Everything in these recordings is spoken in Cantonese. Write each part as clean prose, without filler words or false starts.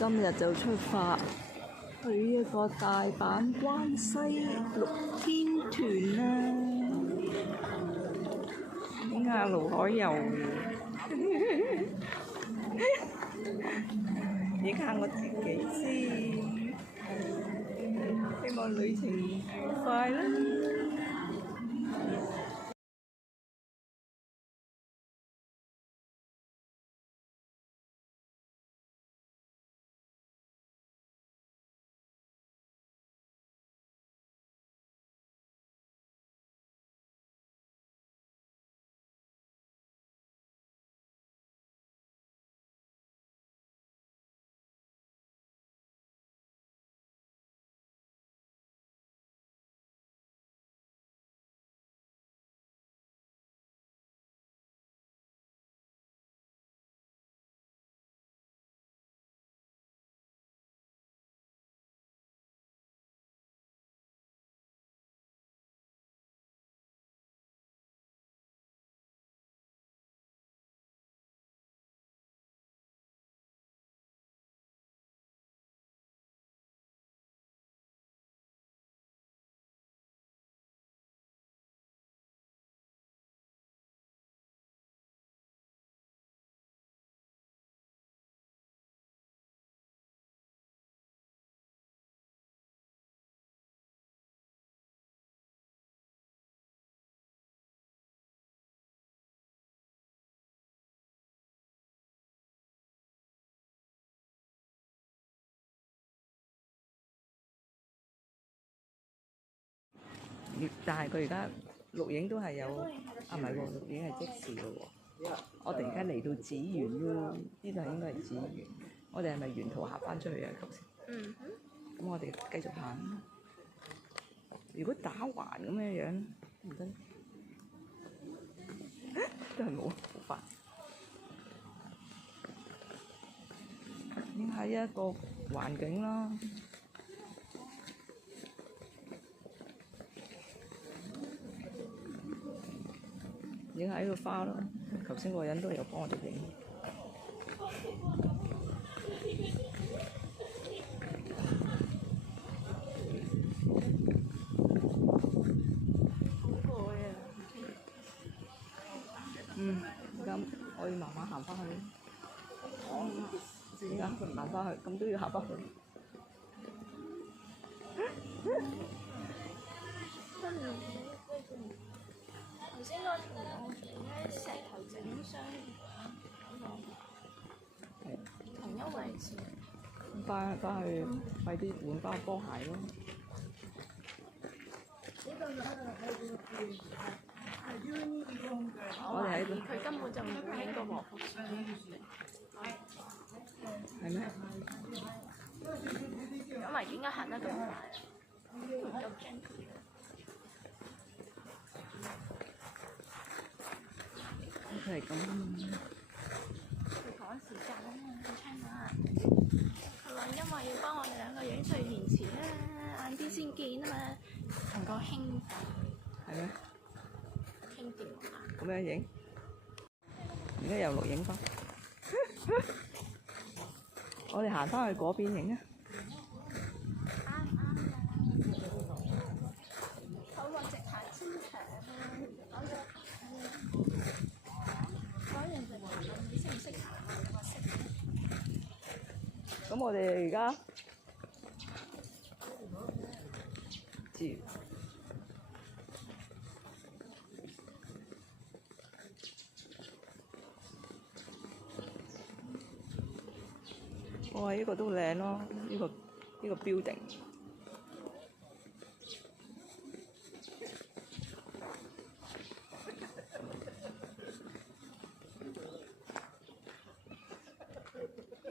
今日就出發去一個大阪關西6天團啦！影下盧海遊，影下我自己先，希望旅程愉快啦！但係佢而家錄影都係有，唔係喎，錄影係即時嘅喎。我哋而家嚟到紫園咯，呢度應該係紫園。我哋係咪沿途行翻出去啊？頭先。嗯哼。咁我哋繼續行。如果打橫咁樣唔得，都係冇法。影下一個環境啦。影下呢個花咯，頭先嗰個人都有幫我哋影。咁我要慢慢行翻去。而家行翻去，咁都要行翻去。頭先嗰條路咧，石頭整傷同一位置。翻去快啲換翻波鞋咯。我哋喺度。佢根本就冇影過和服衫。係咩？因為點解行得咁快啊？咁驚佢。佢係咁啊嘛。佢趕時間啊嘛，你聽下。佢話因為要幫我哋兩個影最延遲咧，晏啲先見啊嘛，同個兄。係咩？傾電話。咁樣影？而家又錄影翻。我哋行翻去嗰邊影啊！好個直行超長啊！講人直行，你識唔識行啊？我識。咁我哋而家知。哇！呢個都靚咯，呢個 building。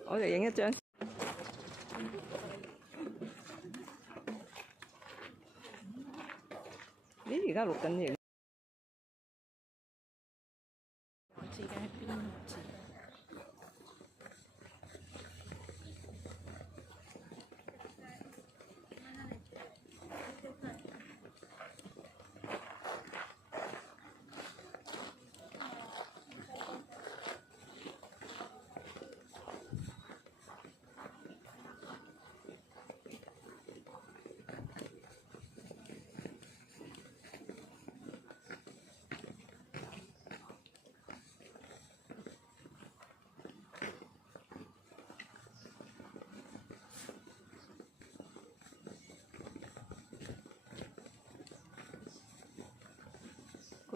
我哋影一張。咦？而家錄緊影。我自己喺邊唔知。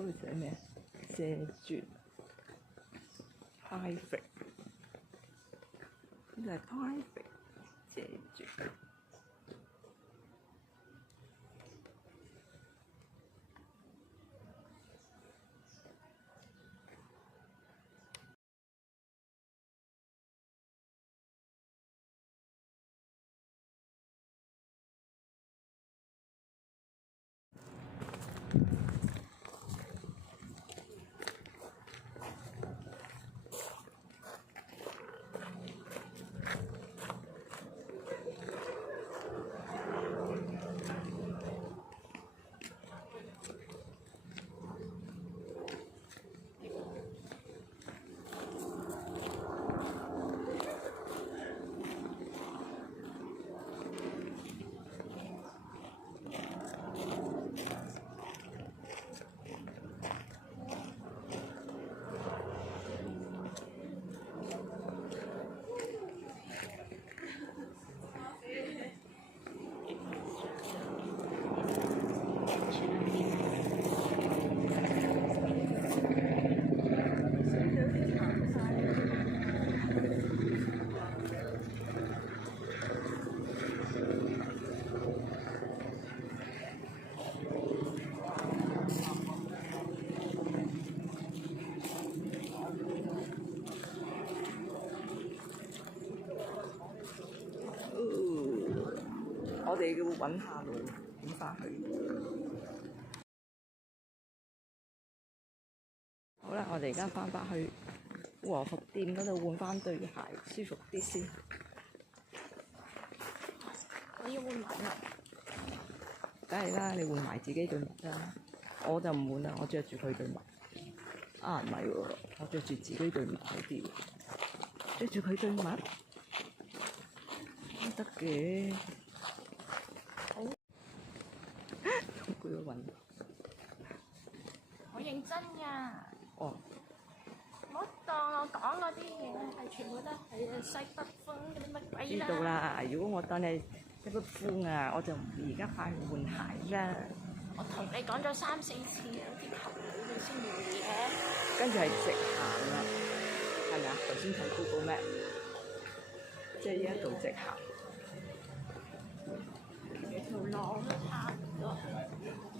度寫咩？謝絕 private， 呢個係 private 謝絕。我哋要揾下路點返去。好啦，我哋而家翻返去和服店嗰度換翻對鞋，舒服啲先。我要換襪啊！梗係啦，你換埋自己對襪啦。我就唔換啦，我着住佢對襪。啊，唔係喎，我着住自己對襪好啲喎。着住佢對襪都得嘅。好，佢要揾。我認真㗎。哦。唔好當我講嗰啲嘢係全部都係西北風嗰啲乜鬼知啦。道啦，如果我當你西北風啊，我就而家快去換鞋啦。我同你講咗3、4次，有啲球你先換嘅。跟住係直行啦，係咪啊？頭先睇 Google Map，即係呢一度直行。條路都差唔多，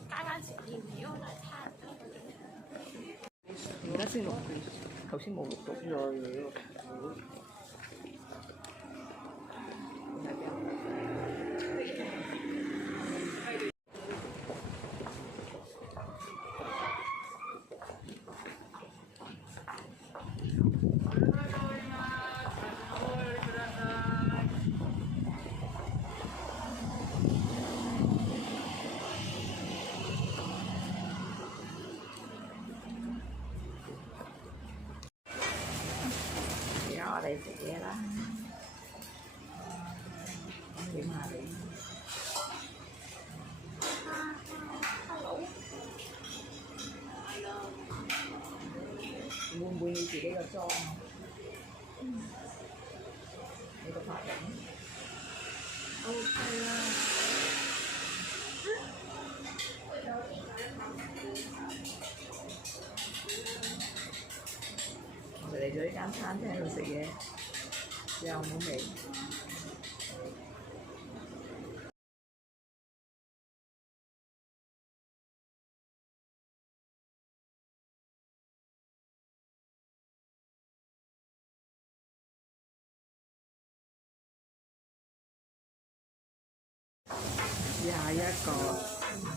間食店廟都係差唔多。而家先錄住，頭先冇錄到。我哋食嘢啦，影下你。會唔會你自己個妝啊？你個髮型 ？OK 啦。我哋嚟咗呢間餐廳度食嘢，又冇味。試下一個，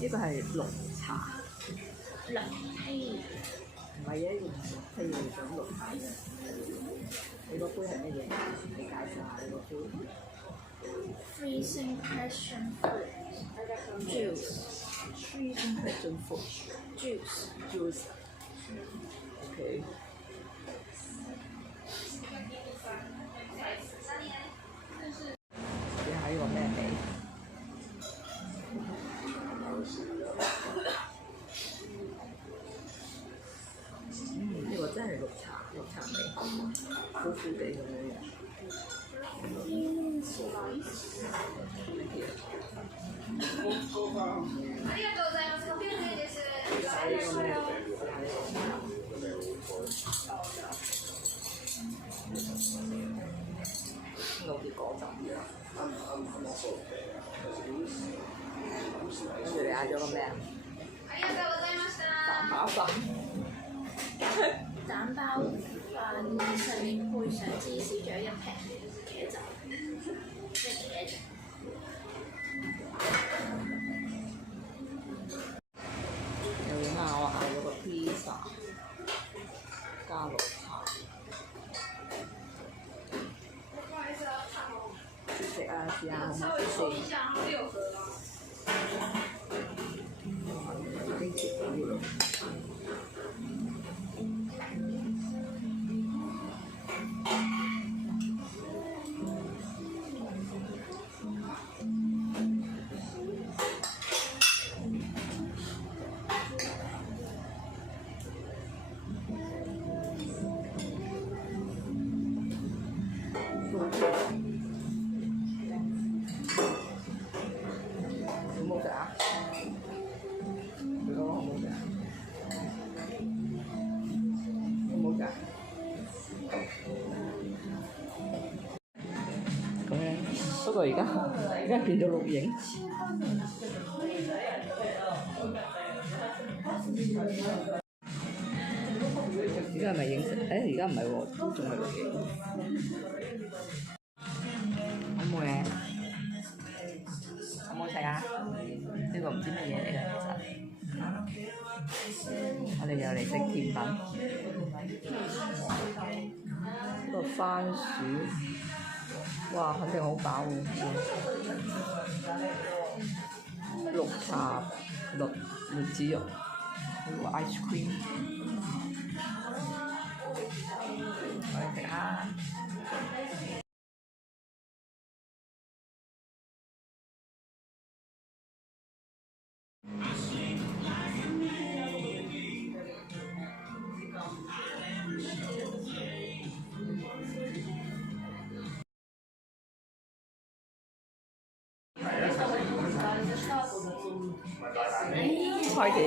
呢個係綠茶。涼梯。唔係啊，呢個唔係綠梯，係想綠茶。你個杯係乜嘢？你介紹下你個杯。Freezing passion fruit juice. Freezing passion fruit juice. Juice. OK。試下呢個咩味？呢個真係綠茶味，苦苦地咁樣樣。老啲果汁。跟住你嗌咗個咩啊？蛋包飯。蛋包飯上面配上芝士，仲有一劈茄汁，即係茄汁。又影下我嗌咗個 pizza 加綠茶。食啊！試下好唔好食先？已經切咗啲咯。好唔好食啊？你講好唔好食啊？好唔好食啊？咁樣，不過而家變咗錄影。而家係咪影食？而家唔係喎，都仲係錄影。好唔好嘢？好唔好食啊？呢個唔知乜嘢嚟嘅，其實。我哋又嚟食甜品。呢個番薯，哇，肯定好飽喎！綠茶栗子肉，呢個 ice cream。我哋食下。開碟。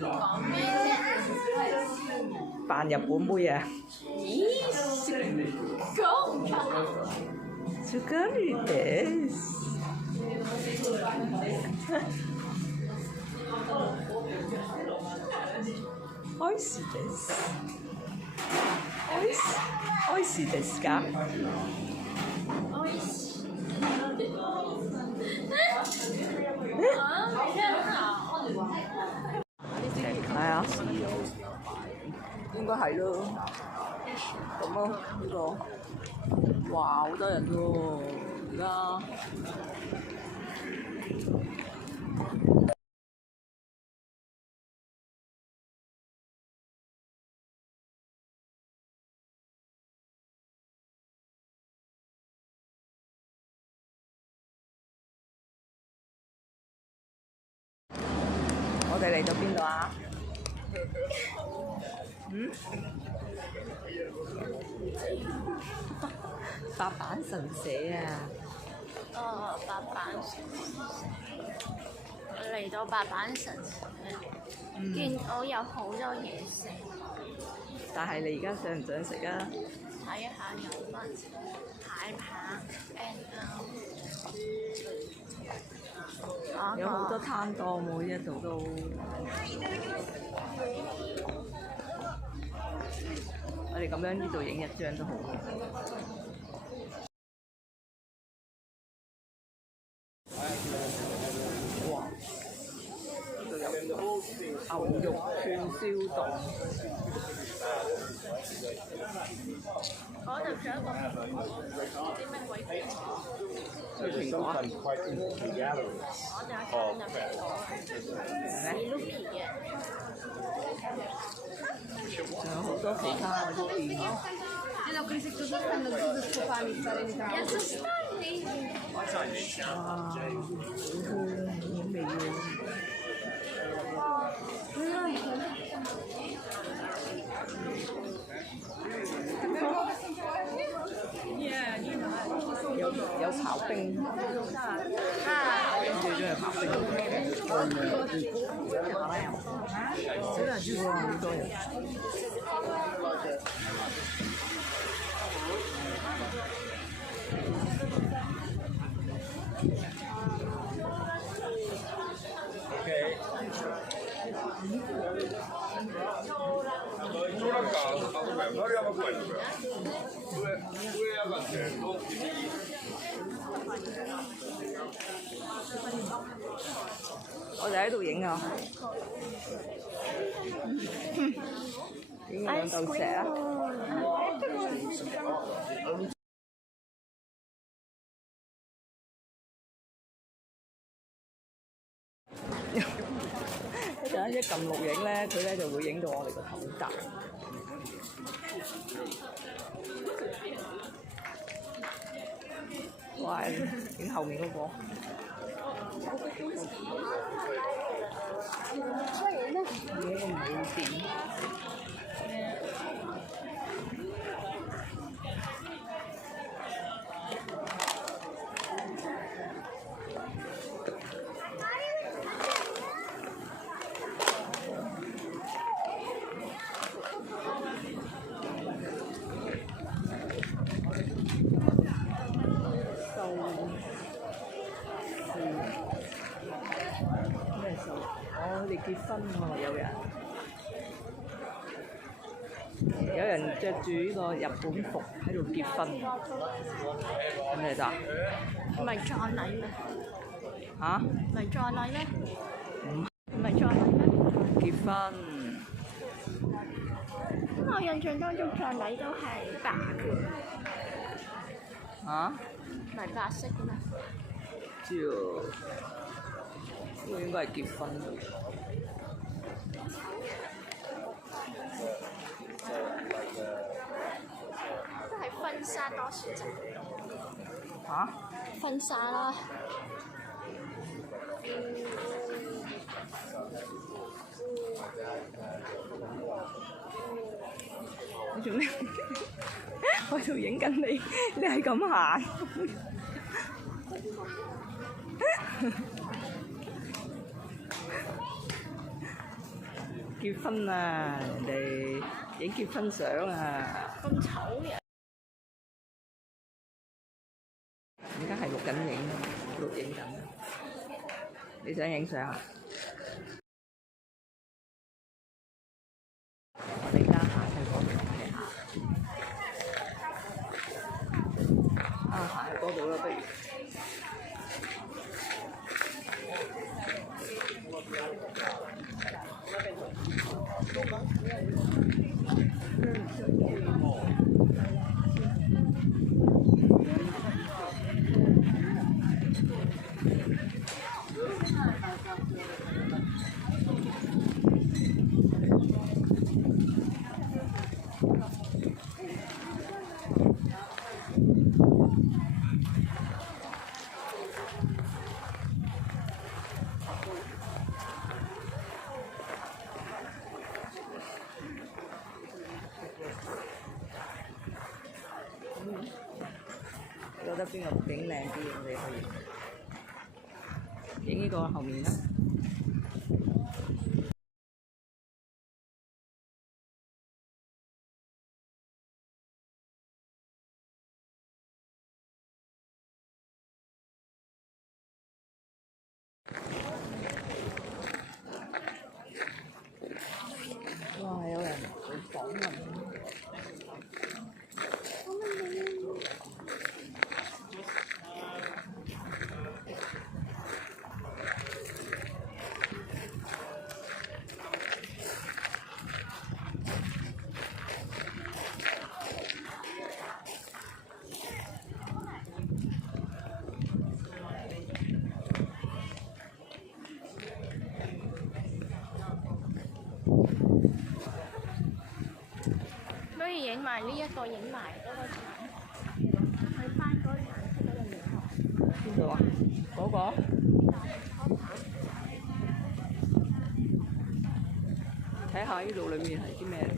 講咩啫？扮日本妹啊！咦？すごいです。おいしいです。おいしいですか？おいしい。啊，沒聽好。係啊，應該係咯。咁咯，呢個，哇，好多人喎，而家。我哋嚟到邊度啊？白板神社啊！哦，白板神社。嚟到白板神社，見到有好多嘢食。但係你而家想唔想食啊？睇下有乜蟹扒 and 有好多攤檔喎，呢一度都。我哋咁樣呢度影一張都好。哇！呢度有牛肉串燒凍。嗰度仲有一個啲咩鬼片？脆蘋果啊！我就係睇緊入蘋果，史努比嘅。仲有好多其他嗰啲店咯。哇！好味喎！有有刨冰，最中意刨冰。好多人。我哋喺度影啊！影兩嚿石啊！一撳錄影咧，佢咧就會影到我哋個頭大。哇！影後面嗰個。影個尾點。佢哋結婚喎，有人着住呢個日本服喺度結婚，係咪咋？唔係葬禮咩？嚇？唔係葬禮咩？唔係葬禮咩？結婚。咁我印象當中葬禮都係白嘅。嚇？唔係白色嘅咩？知喎，呢個應該係結婚。都係婚紗多選擇。嚇？婚紗啦。你做咩？我喺度影緊你，你係咁行。結婚啊！人哋影結婚相啊！咁醜嘅。而家係錄緊影，錄影緊。你想影相啊？我哋而家行去嗰度睇下。啊，行去嗰度啦，不如。覺得邊個景靚啲，我哋去影呢個後面啦。哇！有人去訪問。影埋呢一個，影埋嗰個橙，去翻嗰個橙色嗰度影落。邊度啊？嗰個？睇下呢度裡面係啲咩嚟？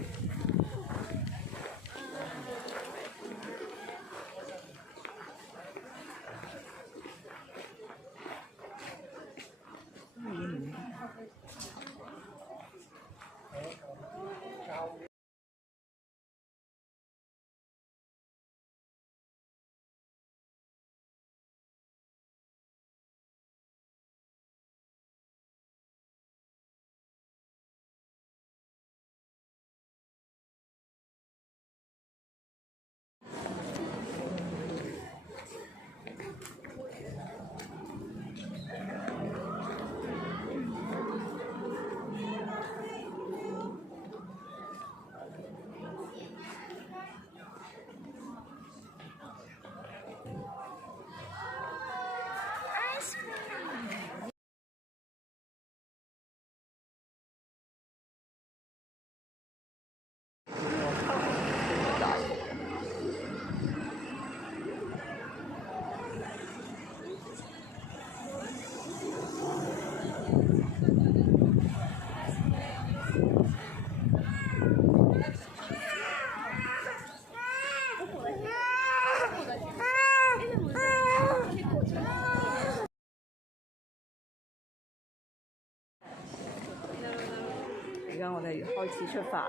家我哋開始出發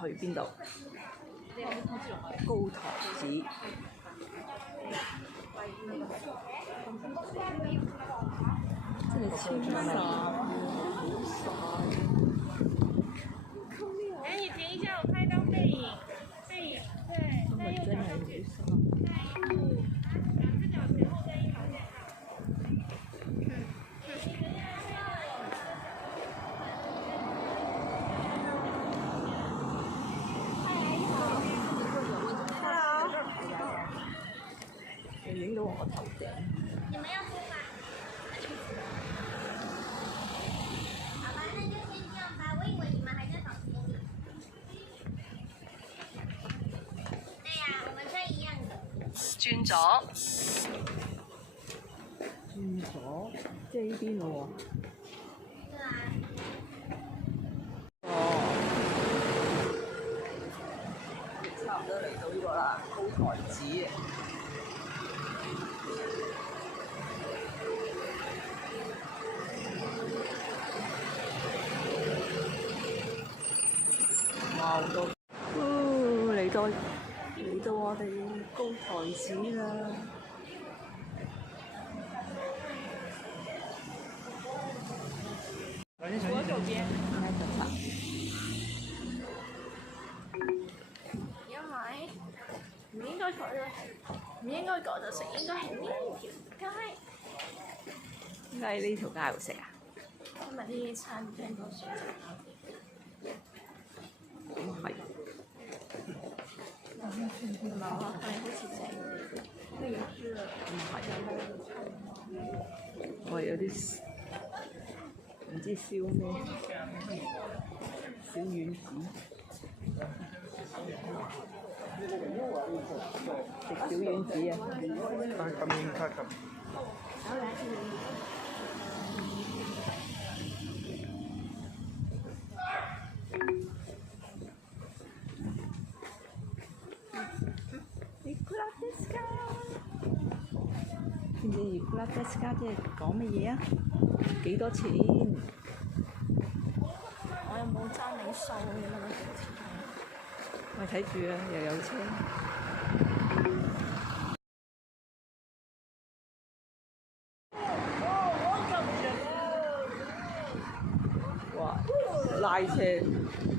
去邊度？高台寺。真係超曬，哎，你停一下，我拍張背影。背影，對。今日真係好曬。兩隻腳前後跟一條線。你影到我個頭頂。你們要出發？好吧，那就先這樣吧。我以為你們還在房間裡。對呀，我們穿一樣的。轉左，即係呢邊咯喎。對啊。差唔多嚟到呢個啦，高台寺。哇！好多，嚟到我哋高台寺啦。左手邊。因為唔應該坐呢唔應該嗰度食，應該係呢條街。點解呢條街度食啊？因為呢啲餐廳都選擇咁係。唔係啊，係好似正啲。唔係。我有啲唔知燒咩，小丸子。食小丸子啊！咁應該咁。知唔知 Nikola Tesla 即係講乜嘢啊？幾多錢？我又冇爭你數嘅啦，我睇住啊，又有車。哇！拉車。